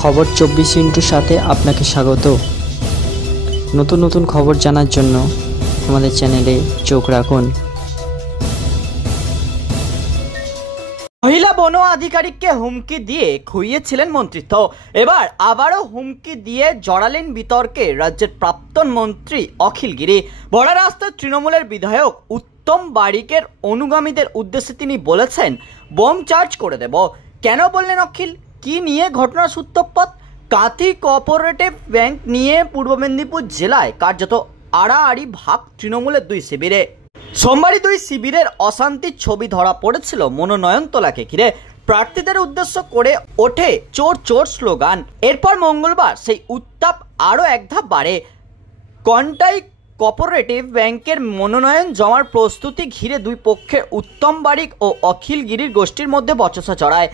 খবর 24 সাথে আপনাকে স্বাগত। নতুন নতুন খবর জানার জন্য আমাদের চ্যানেলে চোখ রাখুন। মহিলা বন আধিকারিককে হুমকি দিয়ে খুইয়েছিলেন মন্ত্রিত্ব, এবার আবারও হুমকি দিয়ে জড়ালেন বিতর্কে রাজ্যের প্রাক্তন মন্ত্রী অখিল গিরি। বড় রাস্তার তৃণমূলের বিধায়ক উত্তম বারিকের অনুগামীদের উদ্দেশ্যে তিনি বলেছেন, বোম চার্জ করে দেব। কেন বললেন অখিল? কি নিয়ে ঘটনার সূত্রপাত? কাঁথি কোঅপারেটিভ ব্যাংক নিয়ে পূর্ব মেদিনীপুর জেলায় কার্যত আড়াআড়ি ভাগ তৃণমূলের দুই শিবিরে। সোমবারই দুই শিবিরের অশান্তির ছবি ধরা পড়েছিল মনোনয়ন তোলাকে ঘিরে। প্রার্থীদের উদ্দেশ্য করে ওঠে চোর চোর স্লোগান। এরপর মঙ্গলবার সেই উত্তাপ আরও এক ধাপ বাড়ে। কাঁথি কোঅপারেটিভ ব্যাংকের মনোনয়ন জমার প্রস্তুতি ঘিরে দুই পক্ষের উত্তম বারিক ও অখিল গিরির গোষ্ঠীর মধ্যে বচসা চড়ায়।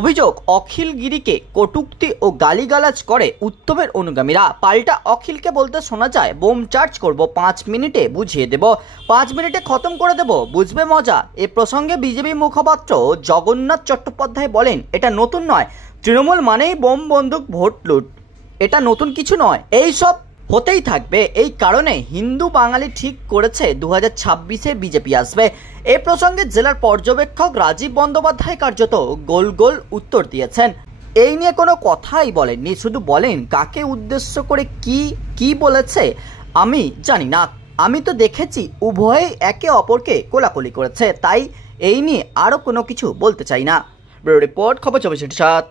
অভিযোগ, অখিল গিরিকে কটূক্তি ও গালিগালাজ করে উত্তমের অনুগামীরা। পাল্টা অখিলকে বলতে শোনা যায়, বোম চার্জ করব, 5 মিনিটে বুঝিয়ে দেব, 5 মিনিটে খতম করে দেব, বুঝবে মজা। এ প্রসঙ্গে বিজেপি মুখপাত্র জগন্নাথ চট্টোপাধ্যায় বলেন, এটা নতুন নয়, তৃণমূল মানেই বোম বন্দুক ভোট লুট, এটা নতুন কিছু নয়, এই সব হতেই থাকবে। এই কারণে হিন্দু বাঙালি ঠিক করেছে 2026-এ বিজেপি আসবে। এ প্রসঙ্গে জেলার পর্যবেক্ষক রাজীব বন্দ্যোপাধ্যায় কার্যত গোল গোল উত্তর দিয়েছেন। এই নিয়ে কোনো কথাই বলেননি, শুধু বলেন কাকে উদ্দেশ্য করে কি বলেছে আমি জানি না, আমি তো দেখেছি উভয়ে একে অপরকে কোলাকুলি করেছে, তাই এই নিয়ে আরও কোনো কিছু বলতে চাই না। রিপোর্ট, খবর 24/7।